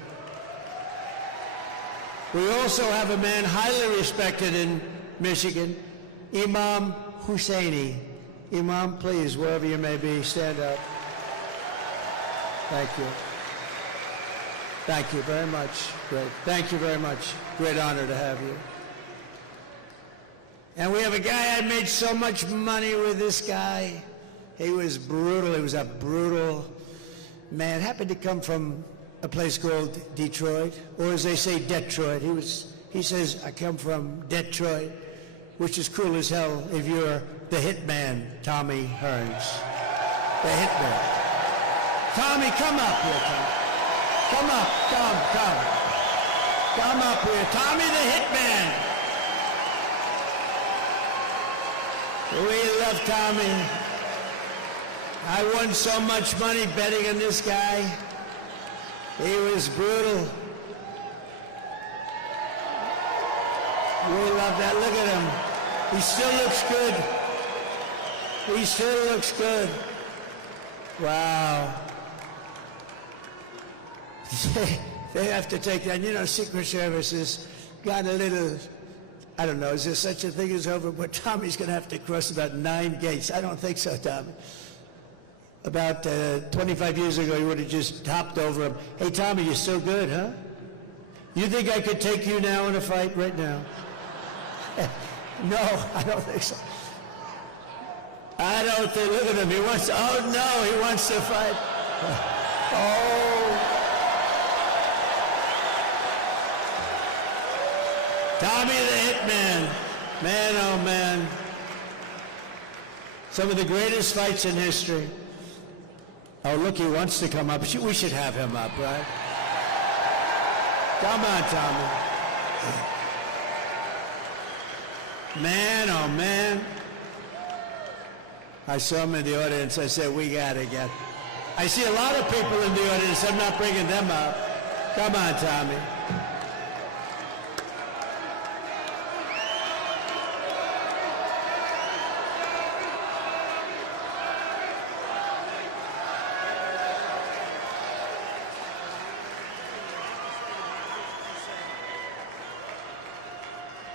We also have a man highly respected in Michigan, Imam Husseini. Imam, please, wherever you may be, stand up. Thank you. Thank you very much. Great. Thank you very much. Great honor to have you. And we have a guy, I made so much money with this guy. He was brutal. He was a brutal man. Happened to come from a place called Detroit, or as they say, Detroit. He says, I come from Detroit, which is cool as hell if you're the hitman, Tommy Hearns. The hitman. Tommy, come up here, Tommy. Come up, come. Come up here. Tommy the hitman. We love Tommy. I won so much money betting on this guy. He was brutal. We love that. Look at him. He still looks good. He still looks good. Wow. They have to take that. You know, Secret Service has got a little I don't know, is there such a thing as over? But Tommy's going to have to cross about 9 gates. I don't think so, Tommy. About 25 years ago, you would have just hopped over him. Hey, Tommy, you're so good, huh? You think I could take you now in a fight right now? No, I don't think so. I don't think, look at him, he wants, oh no, he wants to fight. Oh. Tommy the Hitman. Man, oh man. Some of the greatest fights in history. Oh, look, he wants to come up. We should have him up, right? Come on, Tommy. Man, oh man. I saw him in the audience. I said, we got to get. I see a lot of people in the audience. I'm not bringing them up. Come on, Tommy.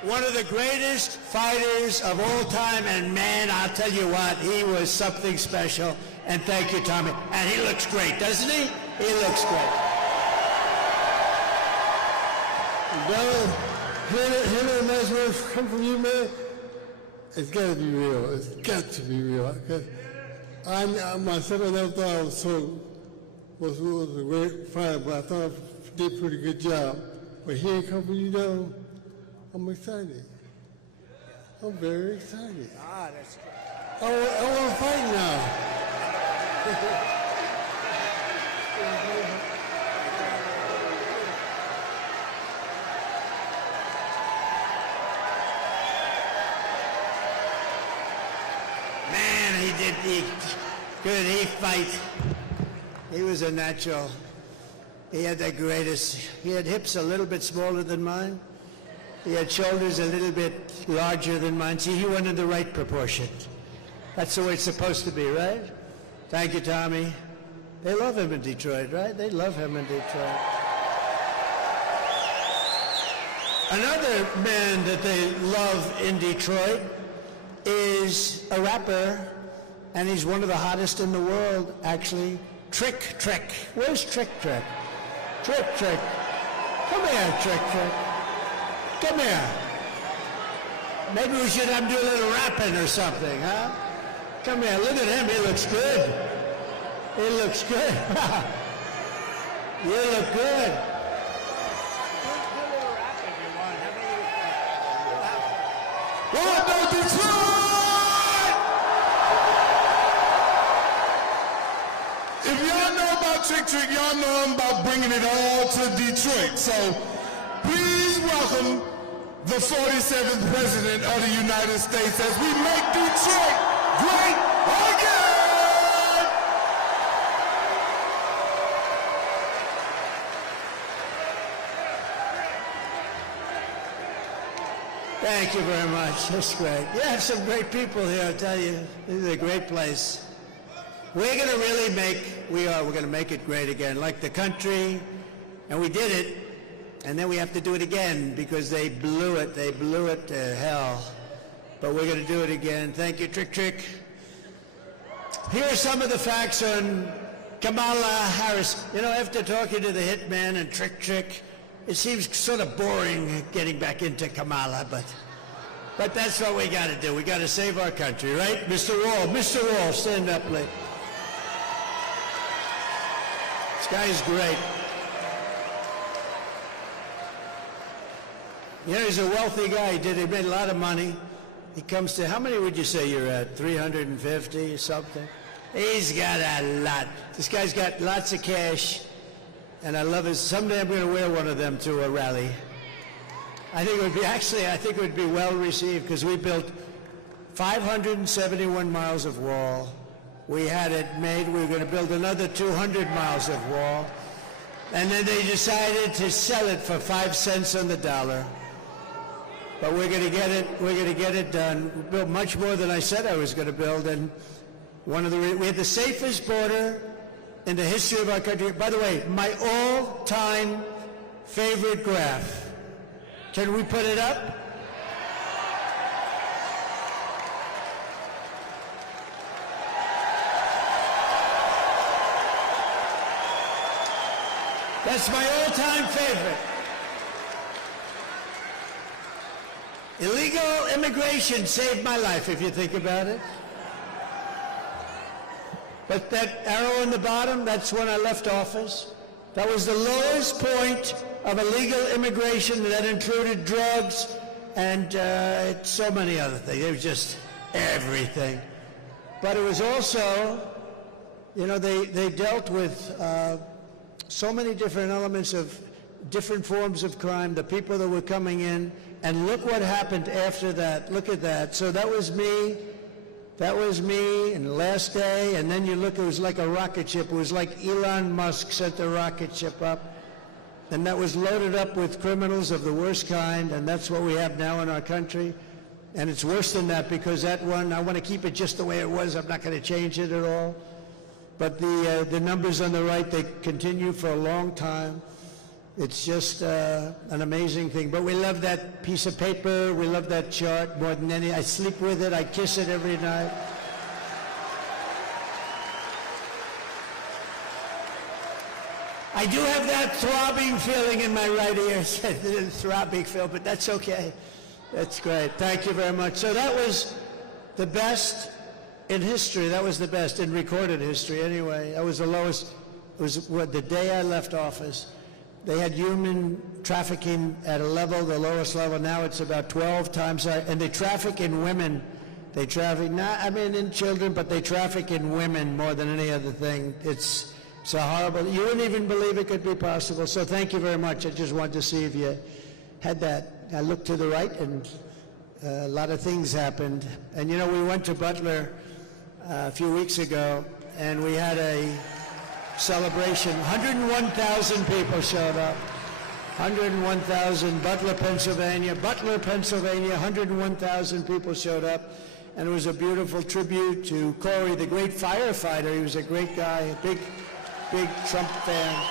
One of the greatest fighters of all time, and man, I'll tell you what, he was something special. And thank you, Tommy. And he looks great, doesn't he? He looks great. Brother, him and Mesmer come from you, man. It's got to be real. It's got to be real. Because I myself, I never thought I was a great fighter, but I thought I did a pretty good job. But hearing come from you, though, I'm excited. I'm very excited. Ah, that's good. I want to fight now. Man, he fight. He was a natural. He had the greatest. He had hips a little bit smaller than mine. He had shoulders a little bit larger than mine. See, he went in the right proportion. That's the way it's supposed to be, right? Thank you, Tommy. They love him in Detroit, right? They love him in Detroit. Another man that they love in Detroit is a rapper, and he's one of the hottest in the world, actually. Trick Trick. Where's Trick Trick? Trick Trick. Come here, Trick Trick. Come here. Maybe we should have him do a little rapping or something, huh? Come here, look at him, he looks good. He looks good. You look good. Welcome to Detroit! If y'all know about Trick Trick, y'all know I'm about bringing it all to Detroit. So please welcome the 47th President of the United States as we make Detroit great again! Thank you very much. That's great. You have some great people here, I tell you. This is a great place. We're going to really we're going to make it great again, like the country, and we did it. And then we have to do it again because they blew it. They blew it to hell. But we're going to do it again. Thank you, Trick Trick. Here are some of the facts on Kamala Harris. You know, after talking to the Hitman and Trick Trick, it seems sort of boring getting back into Kamala, but that's what we got to do. We got to save our country, right? Mr. Wall, stand up, please. This guy is great. You know, he's a wealthy guy. He made a lot of money. He comes to, how many would you say you're at? 350 or something? He's got a lot. This guy's got lots of cash. And I love it. Someday I'm going to wear one of them to a rally. I think it would be well received because we built 571 miles of wall. We had it made. We were going to build another 200 miles of wall. And then they decided to sell it for 5 cents on the dollar. But we're going to get it done. We built much more than I said I was going to build. And we had the safest border in the history of our country. By the way, my all-time favorite graph. Can we put it up? That's my all-time favorite. Illegal immigration saved my life, if you think about it. But that arrow in the bottom, that's when I left office. That was the lowest point of illegal immigration that included drugs and so many other things. It was just everything. But it was also, you know, they dealt with so many different elements of different forms of crime, the people that were coming in, and look what happened after that. Look at that. So that was me. That was me, and the last day, and then you look, it was like a rocket ship. It was like Elon Musk sent the rocket ship up, and that was loaded up with criminals of the worst kind, and that's what we have now in our country. And it's worse than that, because that one, I want to keep it just the way it was. I'm not going to change it at all. But the numbers on the right, they continue for a long time. It's just an amazing thing. But we love that piece of paper. We love that chart more than any. I sleep with it. I kiss it every night. I do have that throbbing feeling in my right ear. Throbbing feel, but that's okay. That's great. Thank you very much. So that was the best in history. That was the best in recorded history anyway. That was the lowest. It was the day I left office. They had human trafficking at a level, the lowest level. Now it's about 12 times higher. And they traffic in women. They traffic, not, I mean, in children, but they traffic in women more than any other thing. It's a horrible, you wouldn't even believe it could be possible. So thank you very much. I just wanted to see if you had that. I looked to the right, and a lot of things happened. And you know, we went to Butler a few weeks ago, and we had a celebration. 101,000 people showed up. 101,000, Butler, Pennsylvania, 101,000 people showed up. And it was a beautiful tribute to Corey, the great firefighter. He was a great guy, a big Trump fan.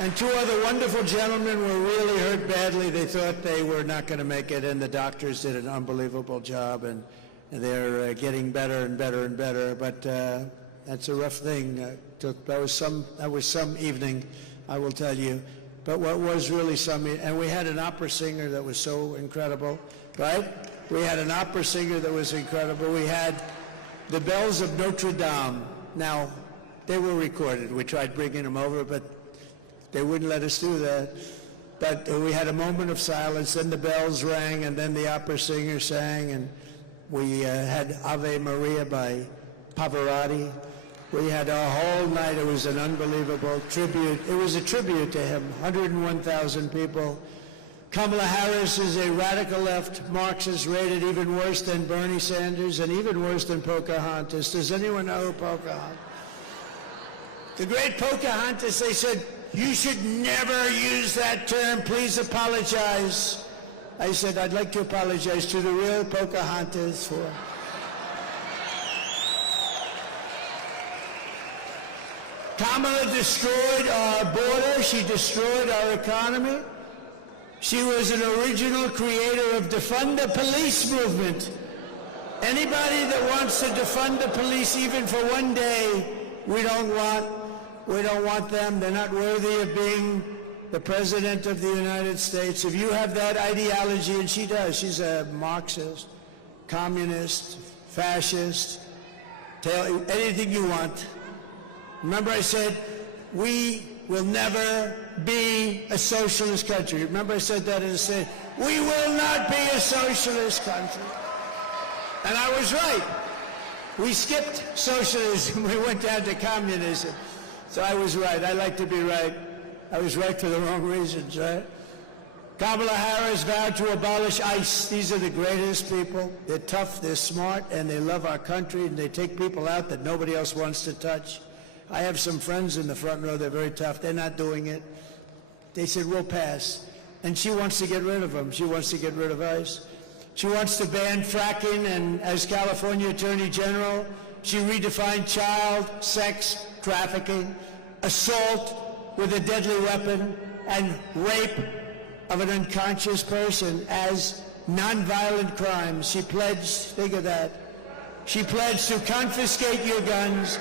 And two other wonderful gentlemen were really hurt badly. They thought they were not going to make it, and the doctors did an unbelievable job, and they're getting better and better and better. But that's a rough thing. That was some evening, I will tell you. But what was really something, and we had an opera singer that was so incredible, right? We had an opera singer that was incredible. We had the bells of Notre Dame. Now, they were recorded. We tried bringing them over, but they wouldn't let us do that. But we had a moment of silence, then the bells rang, and then the opera singer sang, and we had Ave Maria by Pavarotti. We had a whole night. It was an unbelievable tribute. It was a tribute to him. 101,000 people. Kamala Harris is a radical left Marxist, rated even worse than Bernie Sanders and even worse than Pocahontas. Does anyone know who Pocahontas? The great Pocahontas, they said, "You should never use that term. Please apologize." I said, "I'd like to apologize to the real Pocahontas for..." Kamala destroyed our border. She destroyed our economy. She was an original creator of defund the police movement. Anybody that wants to defund the police even for one day, we don't want them. They're not worthy of being the president of the United States. If you have that ideology, and she does, she's a Marxist, communist, fascist, anything you want. Remember I said, we will never be a socialist country. Remember I said that in the Senate? We will not be a socialist country. And I was right. We skipped socialism. We went down to communism. So I was right. I like to be right. I was right for the wrong reasons, right? Kamala Harris vowed to abolish ICE. These are the greatest people. They're tough, they're smart, and they love our country, and they take people out that nobody else wants to touch. I have some friends in the front row. They're very tough. They're not doing it. They said, we'll pass. And she wants to get rid of them. She wants to get rid of ICE. She wants to ban fracking, and as California Attorney General, she redefined child sex trafficking, assault with a deadly weapon, and rape of an unconscious person as nonviolent crimes. She pledged, think of that, she pledged to confiscate your guns,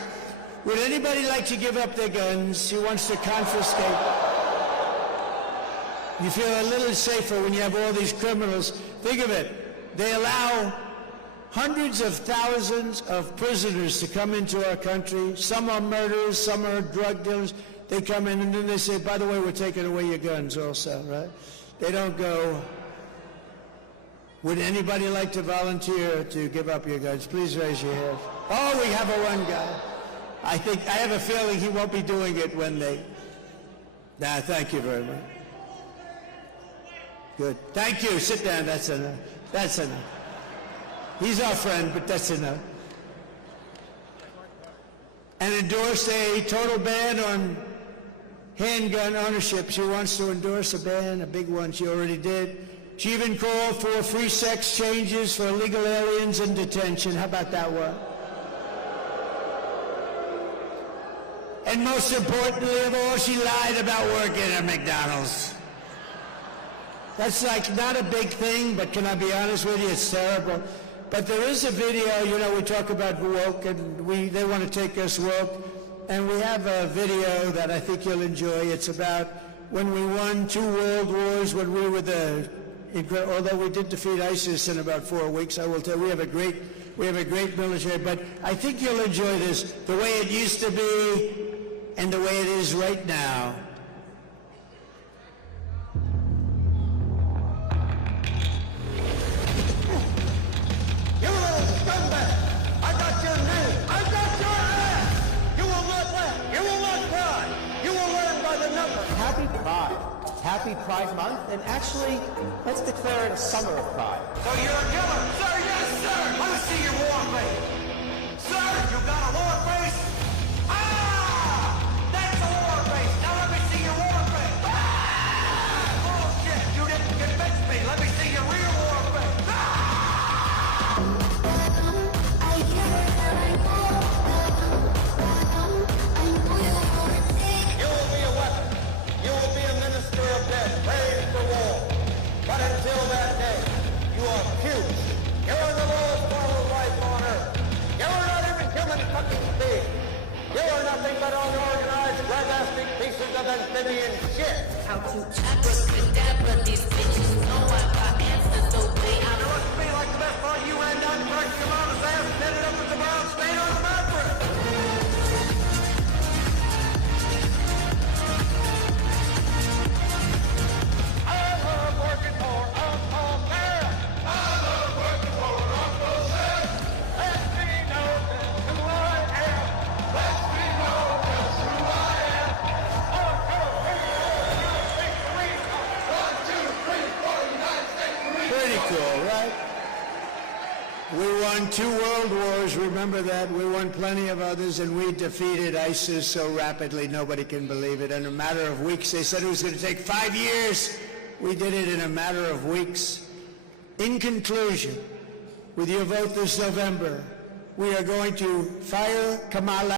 Would anybody like to give up their guns? Who wants to confiscate? You feel a little safer when you have all these criminals. Think of it. They allow hundreds of thousands of prisoners to come into our country. Some are murderers, some are drug dealers. They come in and then they say, by the way, we're taking away your guns also, right? They don't go, would anybody like to volunteer to give up your guns? Please raise your hand. Oh, we have a one guy. I have a feeling he won't be doing it when they... Nah, thank you very much. Good. Thank you. Sit down. That's enough. That's enough. He's our friend, but that's enough. And endorsed a total ban on handgun ownership. She wants to endorse a ban, a big one. She already did. She even called for free sex changes for illegal aliens in detention. How about that one? And most importantly of all, she lied about working at McDonald's. That's like not a big thing, but can I be honest with you? It's terrible. But there is a video, you know, we talk about woke, and they want to take us woke. And we have a video that I think you'll enjoy. It's about when we won 2 world wars, when we were although we did defeat ISIS in about 4 weeks, I will tell you, we have a great military, but I think you'll enjoy this, the way it used to be and the way it is right now. You little scumbag! I got your name! I got your ass! You will not laugh! You will not cry! You will learn by the numbers! Happy Pride. Happy Pride Month, and actually, let's declare it a summer of pride. So you're a killer? Sir, yes, sir! Let me see your war face! Sir, you got a war face? Ah! That's a war face! Now let me see your war face! Ah! Bullshit! You didn't convince me! Let me see your real war face! You will be a weapon. You will be a minister of death, ready for war. But until that day, you are puny. You are the lowest form of life on earth. You are not even human fucking beings. You are nothing but unorganized, grabastic pieces of amphibian shit. How to abracadabra these bitches know I got answers the way I It looks to me like the best part you ran down, crushed your mama's ass, and ended up with the brown stain on the mattress. I love working for Uncle Sam. I love working for Uncle Sam. Let me know just who I am. Let me know just who I am. 1, 2, 3, 4 United States Marines. 1, 2, 3, 4 United States Marines. Pretty cool, right? We won 2 world wars, remember that? We won plenty of others, and we defeated ISIS so rapidly nobody can believe it. In a matter of weeks, they said it was going to take 5 years. We did it in a matter of weeks. In conclusion, with your vote this November, we are going to fire Kamala